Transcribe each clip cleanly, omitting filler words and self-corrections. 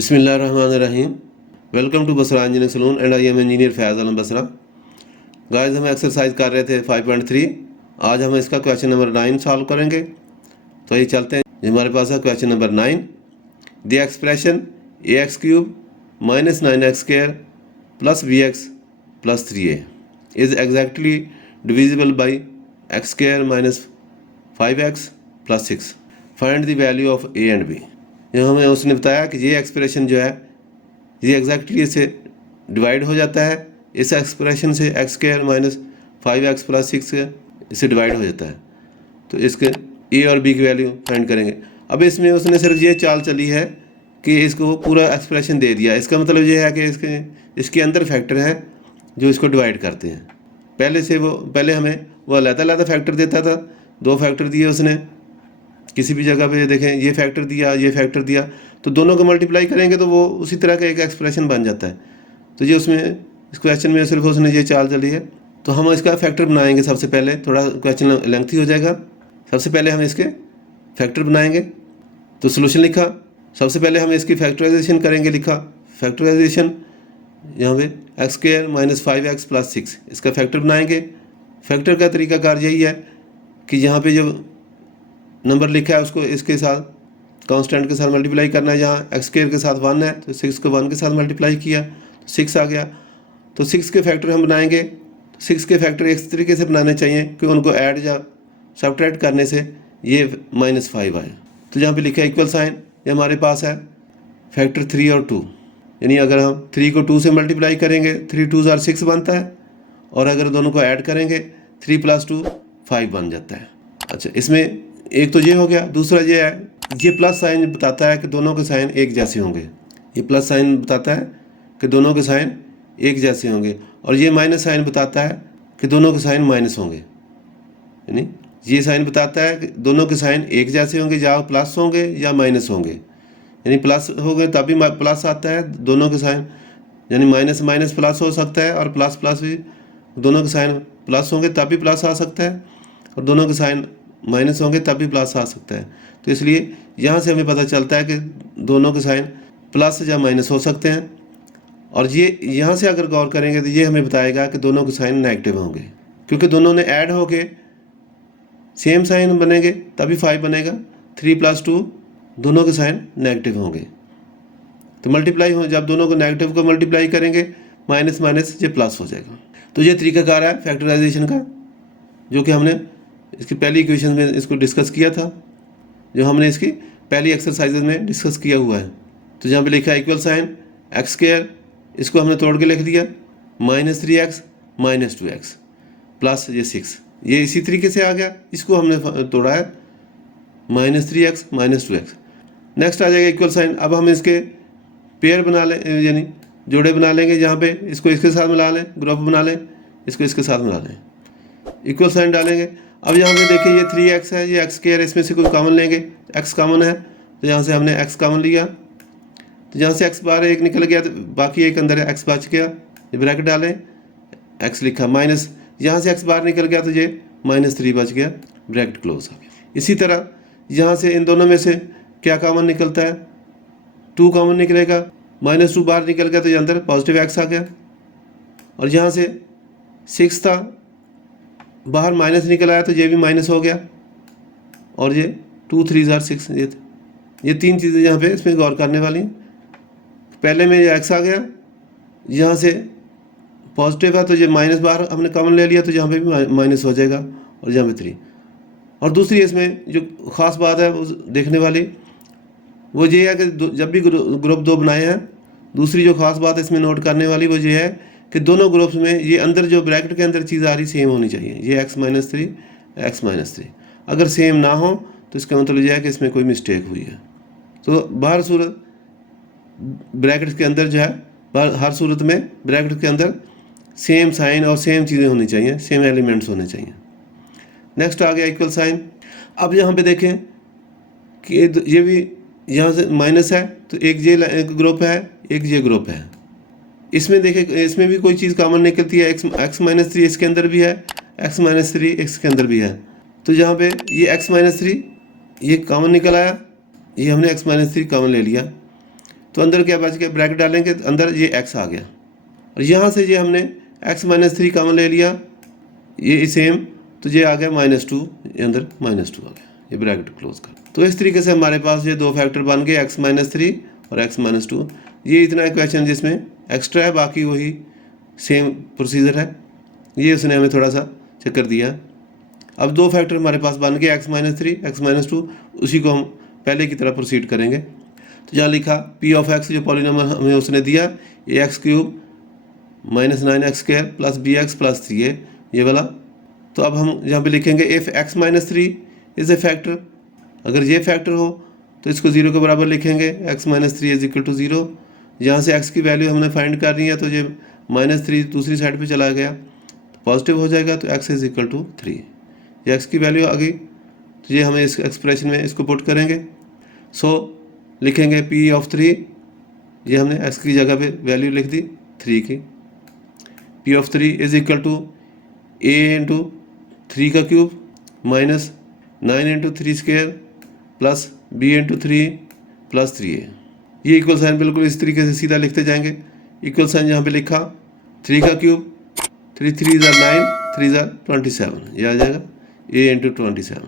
बिस्मिल्लाहिर्रहमानिर्रहीम। Welcome to Basra engineering saloon and I am engineer Faiz Alam Basra. Guys, हम exercise कर रहे थे 5.3। आज हम इसका क्वेश्चन नंबर 9 सॉल्व करेंगे। तो ये चलते हैं। हमारे पास है question number 9। The expression ax³ minus 9x² plus bx plus 3a is exactly divisible by x² minus 5x plus 6। Find the value of a and b। यहाँ हमें उसने बताया कि ये एक्सप्रेशन जो है ये एग्जैक्टली इससे डिवाइड हो जाता है, इस एक्सप्रेशन से x² माइनस 5x प्लस 6 इससे डिवाइड हो जाता है। तो इसके ए और बी की वैल्यू फाइंड करेंगे। अब इसमें उसने सिर्फ ये चाल चली है कि इसको पूरा एक्सप्रेशन दे दिया। इसका मतलब ये है कि इसके अंदर फैक्टर हैं जो इसको डिवाइड करते हैं। पहले हमें वो अलग-अलग फैक्टर देता था, 2 फैक्टर दिए उसने। किसी भी जगह पे देखें ये फैक्टर दिया, ये फैक्टर दिया, तो दोनों को मल्टीप्लाई करेंगे तो वो उसी तरह का एक एक्सप्रेशन बन जाता है। तो ये उसमें इस क्वेश्चन में सिर्फ उसने ये चाल चली है। तो हम इसका फैक्टर बनाएंगे। सबसे पहले थोड़ा क्वेश्चन लेंथी हो जाएगा। सबसे पहले हम इसके फैक्टर बनाएंगे। तो सोल्यूशन लिखा। सबसे पहले हम इसकी फैक्टराइजेशन करेंगे। लिखा फैक्टराइजेशन यहाँ पे x² माइनस 5x प्लस 6 इसका फैक्टर बनाएंगे। फैक्टर का तरीकाकार यही है कि यहाँ पे जो नंबर लिखा है उसको इसके साथ कांस्टेंट के साथ मल्टीप्लाई करना है। जहाँ x² के साथ 1 है तो 6 को 1 के साथ मल्टीप्लाई किया तो 6 आ गया। तो 6 के फैक्टर हम बनाएंगे। 6 के फैक्टर इस तरीके से बनाने चाहिए कि उनको ऐड या सब्ट्रैक्ट करने से ये -5 आए। तो जहाँ पे लिखा है इक्वल साइन, ये हमारे पास है फैक्टर 3 और 2। यानी अगर हम 3 को 2 से मल्टीप्लाई करेंगे 3 2 ज़ार 6 बनता है, और अगर दोनों को ऐड करेंगे 3 + 2 5 बन जाता है। अच्छा, इसमें एक तो ये हो गया। दूसरा ये है, ये प्लस साइन बताता है कि दोनों के साइन एक जैसे होंगे। ये प्लस साइन बताता है कि दोनों के साइन एक जैसे होंगे, और ये माइनस साइन बताता है कि दोनों के साइन माइनस होंगे। यानी ये साइन बताता है कि दोनों के साइन एक जैसे होंगे, या प्लस होंगे या माइनस होंगे। यानी प्लस हो गए तभी प्लस आता है दोनों के साइन, यानी माइनस माइनस प्लस हो सकता है, और प्लस प्लस भी दोनों के साइन प्लस होंगे तभी प्लस आ सकता है, और दोनों के साइन माइनस होंगे तभी प्लस आ सकता है। तो इसलिए यहाँ से हमें पता चलता है कि दोनों के साइन प्लस या माइनस हो सकते हैं। और ये यहाँ से अगर गौर करेंगे तो ये हमें बताएगा कि दोनों के साइन नेगेटिव होंगे, क्योंकि दोनों ने ऐड होके सेम साइन बनेंगे तभी 5 बनेगा। 3 + 2 दोनों के साइन नेगेटिव होंगे। तो मल्टीप्लाई हो, जब दोनों को नेगेटिव को मल्टीप्लाई करेंगे माइनस माइनस ये प्लस हो जाएगा। तो ये तरीकाकार है फैक्टराइजेशन का, जो कि हमने इसकी पहली इक्वेशन में इसको डिस्कस किया था, जो हमने इसकी पहली एक्सरसाइजेज में डिस्कस किया हुआ है। तो जहाँ पे लिखा है इक्वल साइन x², इसको हमने तोड़ के लिख दिया -3x माइनस 2x प्लस ये 6। ये इसी तरीके से आ गया, इसको हमने तोड़ा है -3x माइनस 2x। नेक्स्ट आ जाएगा इक्वल साइन। अब हम इसके पेयर बना लें, यानी जोड़े बना लेंगे। जहाँ पे इसको इसके साथ मिला लें, ग्रुप बना लें, इसको इसके साथ मिला लें, इक्वल साइन डालेंगे। अब यहाँ पे देखिए ये 3x है, ये x², इसमें से कोई कॉमन लेंगे। x कॉमन है तो यहाँ से हमने x कॉमन लिया, तो यहाँ से x बाहर एक निकल गया तो बाकी एक अंदर है, x बच गया। ये ब्रैकेट डालें, x लिखा माइनस, यहाँ से x बाहर निकल गया तो ये -3 बच गया, ब्रैकेट क्लोज हो गया। इसी तरह यहाँ से इन दोनों में से क्या कॉमन निकलता है, 2 कॉमन निकलेगा, -2 बाहर निकल गया तो ये अंदर पॉजिटिव x आ गया। और यहाँ से 6 था, बाहर माइनस निकल आया तो ये भी माइनस हो गया, और ये 2 3 ज़ार 6 ये 3 चीज़ें यहाँ पे इसमें गौर करने वाली हैं। पहले में ये x आ गया, यहाँ से पॉजिटिव है तो ये माइनस बाहर हमने कॉमन ले लिया तो यहाँ पे भी माइनस हो जाएगा, और यहाँ पे 3। और दूसरी इसमें जो ख़ास बात है वो देखने वाली वो ये है कि जब भी ग्रुप 2 बनाए हैं, दूसरी जो ख़ास बात इसमें नोट करने वाली वो ये है कि दोनों ग्रुप्स में ये अंदर जो ब्रैकेट के अंदर चीज़ आ रही सेम होनी चाहिए। ये x-3 अगर सेम ना हो तो इसका मतलब यह है कि इसमें कोई मिस्टेक हुई है। तो बाहर सूरत ब्रैकेट के अंदर जो है, हर सूरत में ब्रैकेट के अंदर सेम साइन और सेम चीज़ें होनी चाहिए, सेम एलिमेंट्स होने चाहिए। नेक्स्ट आ गया इक्वल साइन। अब यहाँ पे देखें कि ये भी यहाँ से माइनस है तो एक ये ग्रुप है, एक ये ग्रुप है। इसमें देखें, इसमें भी कोई चीज़ कॉमन निकलती है। x-3 इसके अंदर भी है, x-3 इसके अंदर भी है। तो यहाँ पे ये x-3 ये कॉमन निकल आया, ये हमने x-3 कॉमन ले लिया। तो अंदर क्या बच गया, ब्रैकेट डालेंगे तो अंदर ये x आ गया, और यहाँ से ये हमने x माइनस 3 कॉमन ले लिया, ये सेम, तो ये आ गया -2, ये अंदर -2 आ गया, ये ब्रैकेट क्लोज कर। तो इस तरीके से हमारे पास ये दो फैक्टर बन गए, x माइनस 3 और x माइनस 2। ये इतना इक्वेशन जिसमें एक्स्ट्रा है, बाकी वही सेम प्रोसीजर है, ये उसने हमें थोड़ा सा चक्कर दिया। अब दो फैक्टर हमारे पास बन गए, x माइनस 3, x माइनस 2, उसी को हम पहले की तरह प्रोसीड करेंगे। तो जहाँ लिखा p ऑफ x, जो पॉलिनोमियल हमें उसने दिया, ये x³ minus 9x² plus bx plus 3a, ये वाला। तो अब हम यहाँ पे लिखेंगे if x minus 3 is a factor, अगर ये फैक्टर हो तो इसको 0 के बराबर लिखेंगे, x minus 3 is equal to 0। यहाँ से x की वैल्यू हमने फाइंड करनी है, तो ये -3 दूसरी साइड पे चला गया, तो पॉजिटिव हो जाएगा, तो x इज इक्वल टू 3, ये x की वैल्यू आ गई। तो ये हमें इस एक्सप्रेशन में इसको पुट करेंगे। सो लिखेंगे p ऑफ 3, ये हमने x की जगह पे वैल्यू लिख दी 3 की, p of 3 is equal to a into 3 का cube minus 9 into 3 square plus b into 3 plus 3a। ये इक्वल साइन बिल्कुल इस तरीके से सीधा लिखते जाएंगे। इक्वल साइन यहाँ पे लिखा, 3 का क्यूब, 3 3 ज़ा 9, 3 ज़ा 27, ये आ जाएगा a इंटू 27।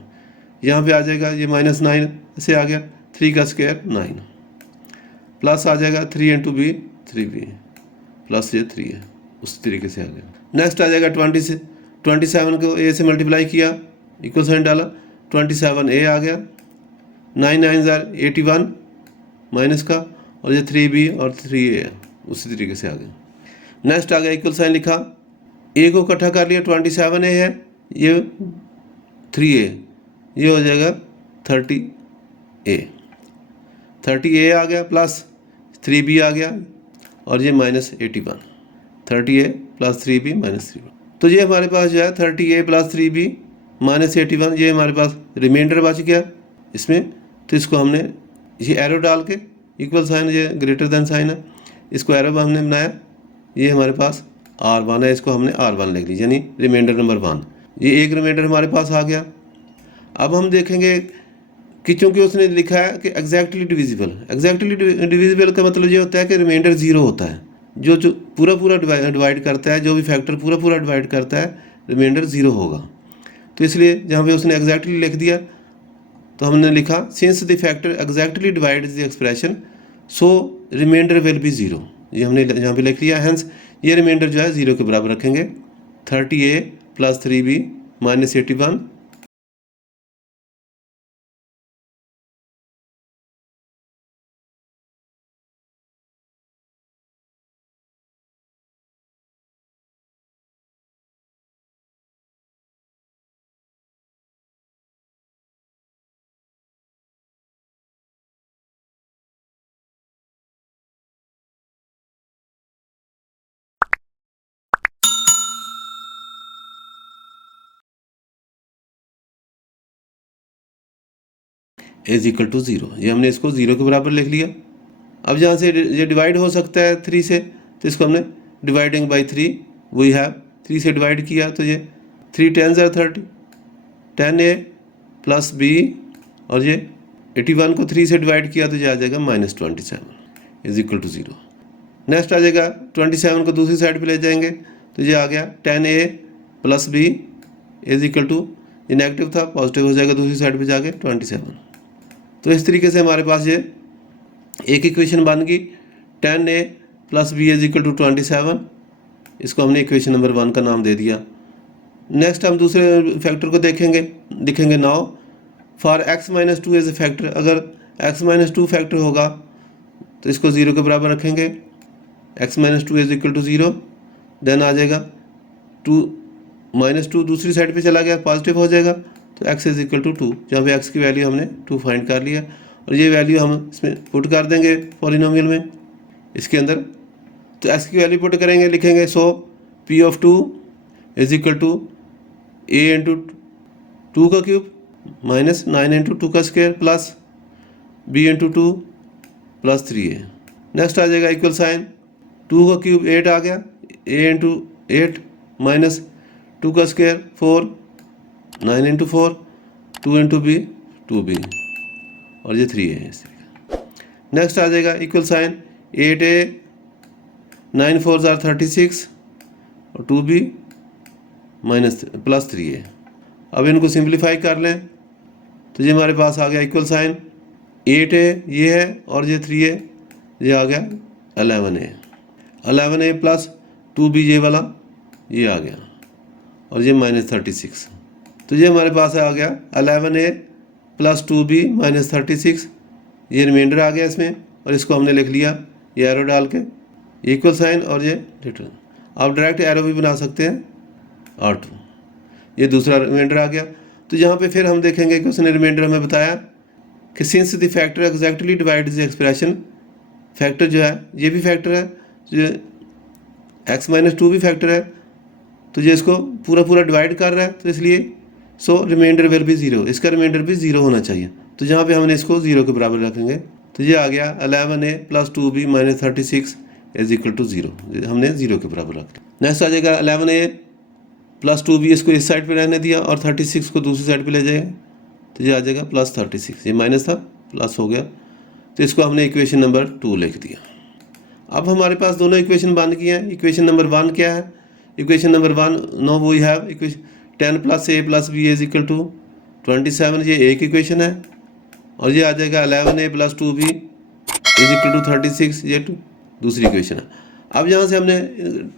यहाँ पे आ जाएगा ये -9 से आ गया, 3 का स्क्वायर 9, प्लस आ जाएगा 3 इंटू बी 3b प्लस ये 3 है, उस तरीके से आ गया। नेक्स्ट आ जाएगा 27 को a से मल्टीप्लाई किया, इक्वल साइन डाला, 27a आ गया, 9 9 ज़ा 81 माइनस का, और ये 3b और 3a है, उसी तरीके से आ गया। नेक्स्ट आ गया इक्वल साइन लिखा, a को इकट्ठा कर लिया, 27a है, ये 3a, ये हो जाएगा 30a आ गया, प्लस 3b आ गया, और ये -81, 30a plus 3b minus 3b। तो ये हमारे पास जो है 30a प्लस 3b -81, ये हमारे पास रिमाइंडर बच गया इसमें। तो इसको हमने ये एरो डाल के, इक्वल साइन ये ग्रेटर देन साइन है, इसको एरो हमने बनाया, ये हमारे पास R1 है, इसको हमने R1 लिख लिया, यानी रिमाइंडर नंबर 1। ये एक रिमाइंडर हमारे पास आ गया। अब हम देखेंगे कि चूँकि उसने लिखा है कि एग्जैक्टली डिविजिबल का मतलब ये होता है कि रिमाइंडर 0 होता है, जो पूरा डिवाइड करता है, जो भी फैक्टर पूरा डिवाइड करता है, रिमाइंडर 0 होगा। तो इसलिए जहाँ पे उसने एग्जैक्टली लिख दिया, तो हमने लिखा since the factor exactly divides the expression so remainder will be 0, ये हमने यहाँ पे लिख लिया। हेंस ये रिमाइंडर जो है 0 के बराबर रखेंगे, 30a plus 3b -81 is equal to 0, ये हमने इसको 0 के बराबर लिख लिया। अब जहाँ से ये डिवाइड हो सकता है 3 से, तो इसको हमने डिवाइडिंग बाई 3, वी हैव 3 से डिवाइड किया, तो ये 3 10 ज़ा 30, 10a प्लस b, और ये 81 को 3 से डिवाइड किया, तो ये आ जाएगा -27 इज इक्वल टू 0। नेक्स्ट आ जाएगा 27 को दूसरी साइड पे ले जाएंगे, तो ये आ गया 10a plus b is equal to, ये नेगेटिव था, पॉजिटिव हो जाएगा दूसरी साइड पे जाके 27। तो इस तरीके से हमारे पास ये एक इक्वेशन बन गई, 10a plus b is equal to 27, इसको हमने इक्वेशन नंबर 1 का नाम दे दिया। नेक्स्ट हम दूसरे फैक्टर को दिखेंगे now for x minus 2 as a factor, अगर x माइनस 2 फैक्टर होगा तो इसको 0 के बराबर रखेंगे, x minus 2 is equal to 0, then आ जाएगा 2 -2 दूसरी साइड पे चला गया, पॉजिटिव हो जाएगा, तो x इज इक्वल टू 2, जहाँ पे x की वैल्यू हमने 2 फाइंड कर लिया, और ये वैल्यू हम इसमें पुट कर देंगे पॉलिनोमियल में इसके अंदर। तो x की वैल्यू पुट करेंगे, लिखेंगे so p of 2 is equal to a into 2 का क्यूब माइनस 9 इंटू 2 का square plus b into 2 plus 3a। Next आ जाएगा इक्वल साइन, 2 का क्यूब 8 आ गया, a इंटू 8 माइनस 2 का square 4, 9 into 4, 2 into b 2b, और ये 3 है इस तरीके। नेक्स्ट आ जाएगा इक्वल साइन 8a 9 4 आर 36 और 2b माइनस प्लस 3a। अब इनको सिंप्लीफाई कर लें तो ये हमारे पास आ गया इक्वल साइन 8a ये है और ये 3a ये आ गया 11a प्लस 2b ये वाला ये आ गया और ये माइनस 36। तो ये हमारे पास आ गया 11a प्लस 2b माइनस 36, ये रिमाइंडर आ गया इसमें और इसको हमने लिख लिया ये एरो डाल के इक्वल साइन और ये रिटर्न। आप डायरेक्ट एरो भी बना सकते हैं R2, ये दूसरा रिमाइंडर आ गया। तो यहाँ पे फिर हम देखेंगे कि उसने रिमाइंडर हमें बताया कि since the factor exactly divide the expression, factor जो है ये भी फैक्टर है, जो x माइनस 2 भी फैक्टर है, तो ये इसको पूरा पूरा डिवाइड कर रहा है, तो इसलिए सो रिमाइंडर विल भी 0, इसका रिमाइंडर भी 0 होना चाहिए। तो जहाँ पे हमने इसको 0 के बराबर रखेंगे तो ये आ गया 11a plus 2b minus 36 is equal to 0, हमने 0 के बराबर रख लिया। नेक्स्ट आ जाएगा 11a प्लस 2b, इसको इस साइड पे रहने दिया और 36 को दूसरी साइड पे ले जाएगा, तो ये आ जाएगा प्लस 36, ये माइनस था प्लस हो गया, तो इसको हमने इक्वेशन नंबर 2 लिख दिया। अब हमारे पास दोनों इक्वेशन बन गई हैं। इक्वेशन नंबर 1 क्या है? Equation number 1 no we have equation 10 plus a plus b is equal to 27, ये एक इक्वेशन है, और ये आ जाएगा 11a plus 2b is equal to 36, ये दूसरी इक्वेशन है। अब यहाँ से हमने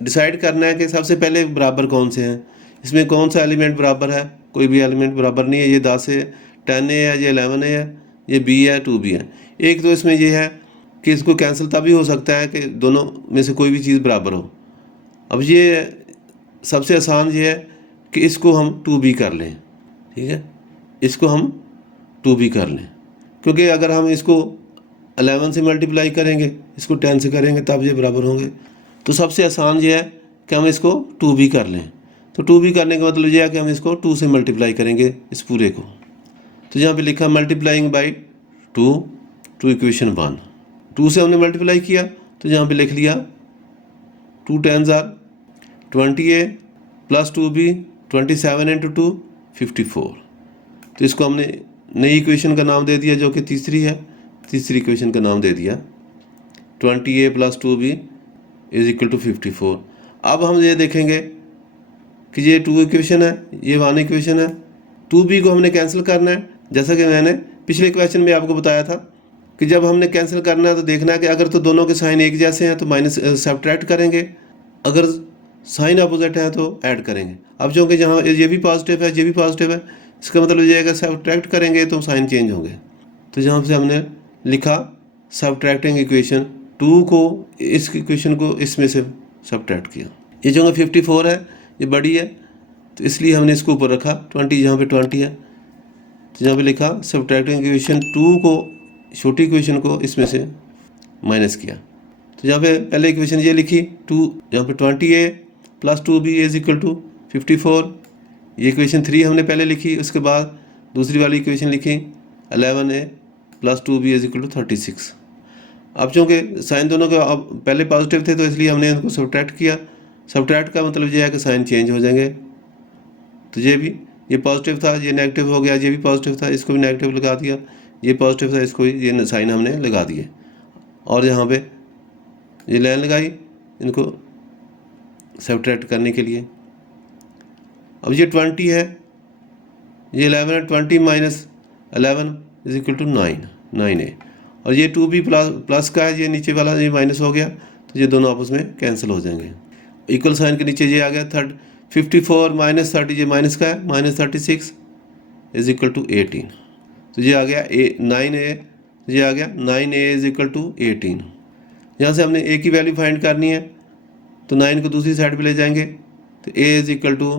डिसाइड करना है कि सबसे पहले बराबर कौन से हैं, इसमें कौन सा एलिमेंट बराबर है, कोई भी एलिमेंट बराबर नहीं है। ये 10 है, 10a है, ये 11a है, ये b है, 2b है। एक तो इसमें ये है कि इसको कैंसिल तभी हो सकता है कि दोनों में से कोई भी चीज़ बराबर हो। अब ये सबसे आसान ये है कि इसको हम 2b कर लें, ठीक है, इसको हम 2b कर लें, क्योंकि अगर हम इसको 11 से मल्टीप्लाई करेंगे, इसको 10 से करेंगे तब ये बराबर होंगे। तो सबसे आसान ये है कि हम इसको 2b कर लें। तो 2b करने का मतलब ये है कि हम इसको 2 से मल्टीप्लाई करेंगे इस पूरे को। तो यहाँ पे लिखा मल्टीप्लाइंग बाई 2 टू इक्वेशन 1, 2 से हमने मल्टीप्लाई किया तो यहाँ पे लिख लिया 2 10s are 20a plus 2b 27 into 2 54। तो इसको हमने नई इक्वेशन का नाम दे दिया जो कि तीसरी है, तीसरी इक्वेशन का नाम दे दिया 20a plus 2b is equal to 54। अब हम ये देखेंगे कि ये 2 इक्वेशन है, ये 1 इक्वेशन है, 2b को हमने कैंसिल करना है। जैसा कि मैंने पिछले क्वेश्चन में आपको बताया था कि जब हमने कैंसिल करना है तो देखना है कि अगर तो दोनों के साइन एक जैसे हैं तो माइनस सब्ट्रैक्ट करेंगे, अगर साइन अपोजिट है तो ऐड करेंगे। अब जो कि जहाँ ये भी पॉजिटिव है, ये भी पॉजिटिव है, इसका मतलब ये है कि सब्ट्रैक्ट करेंगे तो साइन चेंज होंगे। तो जहाँ से हमने लिखा सब्ट्रैक्टिंग इक्वेशन 2 को इस इक्वेशन को इसमें से सब्ट्रैक्ट किया। ये जो 54 है ये बड़ी है तो इसलिए हमने इसको ऊपर रखा, 20 यहाँ पे 20 है, तो यहाँ पे लिखा सब्ट्रैक्टिंग इक्वेशन 2 को, छोटी इक्वेशन को इसमें से माइनस किया। तो यहाँ पे पहले इक्वेशन ये लिखी 2, यहाँ पे 20a plus 2b is equal to 54, ये इक्वेशन 3 हमने पहले लिखी। उसके बाद दूसरी वाली इक्वेशन लिखी 11a plus 2b is equal to 36। अब चूँकि साइन दोनों के अब पहले पॉजिटिव थे तो इसलिए हमने इनको सब्ट्रैक्ट किया। सब्ट्रैक्ट का मतलब ये है कि साइन चेंज हो जाएंगे। तो ये भी, ये पॉजिटिव था, ये नेगेटिव हो गया, ये भी पॉजिटिव था, इसको भी नेगेटिव लगा दिया, ये पॉजिटिव था, इसको ये साइन हमने लगा दिए, और यहाँ पे ये लाइन लगाई इनको सब्ट्रैक्ट करने के लिए। अब ये 20 है, ये 11 है, 20 minus 11 is equal to 9a, और ये 2b प्लस का है, ये नीचे वाला ये माइनस हो गया, तो ये दोनों आपस में कैंसिल हो जाएंगे। इक्वल साइन के नीचे ये आ गया 54 माइनस 30, ये माइनस का है, माइनस 36 इज इक्वल टू 18। तो ये आ गया 9a, ये आ गया 9a इज इक्वल टू 18। यहाँ से हमने a की वैल्यू फाइंड करनी है तो 9 को दूसरी साइड पे ले जाएंगे, तो a is equal to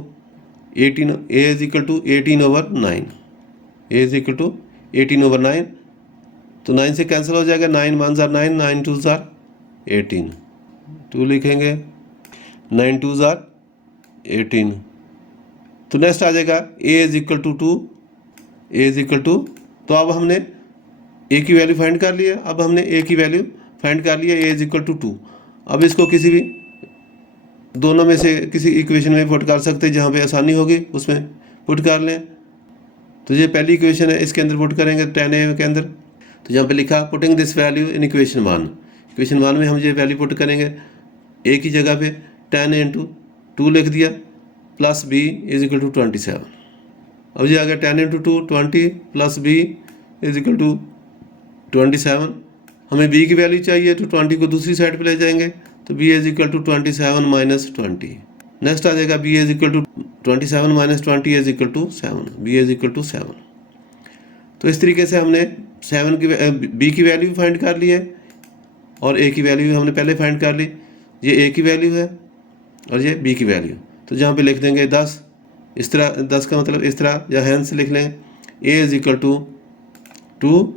18, a is equal to 18 over 9, a is equal to 18 over 9। तो 9 से कैंसिल हो जाएगा, 9 1s आर 9, 9 2s आर 18, 2 लिखेंगे, 9 2s आर 18। तो नेक्स्ट आ जाएगा a is equal to 2, a is equal to, तो अब हमने a की वैल्यू फाइंड कर लिया। अब हमने a की वैल्यू फाइंड कर लिया, a इज इक्वल टू 2। अब इसको किसी भी दोनों में से किसी इक्वेशन में पुट कर सकते हैं, जहाँ पे आसानी होगी उसमें पुट कर लें। तो ये पहली इक्वेशन है, इसके अंदर पुट करेंगे 10a के अंदर, तो यहाँ पे लिखा putting this value in equation 1। Equation 1 में हम ये वैल्यू पुट करेंगे, ए की जगह पे 10 इंटू 2 लिख दिया plus B is equal to 27। अब ये आ गया 10 into 2 20 plus B is equal to 27। हमें बी की वैल्यू चाहिए तो 20 को दूसरी साइड पे ले जाएंगे तो B is equal to 27 minus 20। Next आ जाएगा B is equal to 27 minus 20 is equal to 7, B is equal to 7। तो इस तरीके से हमने 7 की बी की वैल्यू फाइंड कर ली है और ए की वैल्यू भी हमने पहले फाइंड कर ली। ये ए की वैल्यू है और ये बी की वैल्यू। तो जहाँ पे लिख देंगे 10, इस तरह 10 का मतलब इस तरह या हैंस लिख लें, A is equal to 2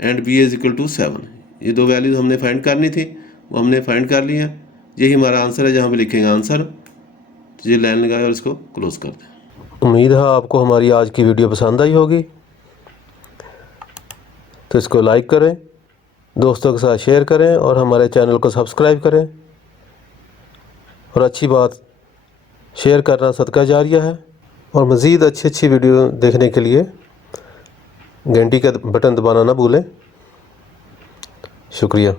and B is equal to 7। ये दो वैल्यूज हमने फाइंड करनी थी, वो हमने फाइंड कर ली है। यही हमारा आंसर है, जहाँ पे लिखेंगे आंसर। तो ये लाइन लगाए और इसको क्लोज कर दें। उम्मीद है आपको हमारी आज की वीडियो पसंद आई होगी, तो इसको लाइक करें, दोस्तों के साथ शेयर करें और हमारे चैनल को सब्सक्राइब करें। और अच्छी बात, शेयर करना सदका जारिया है। और मज़ीद अच्छी वीडियो देखने के लिए घंटी का बटन दबाना ना भूलें। शुक्रिया।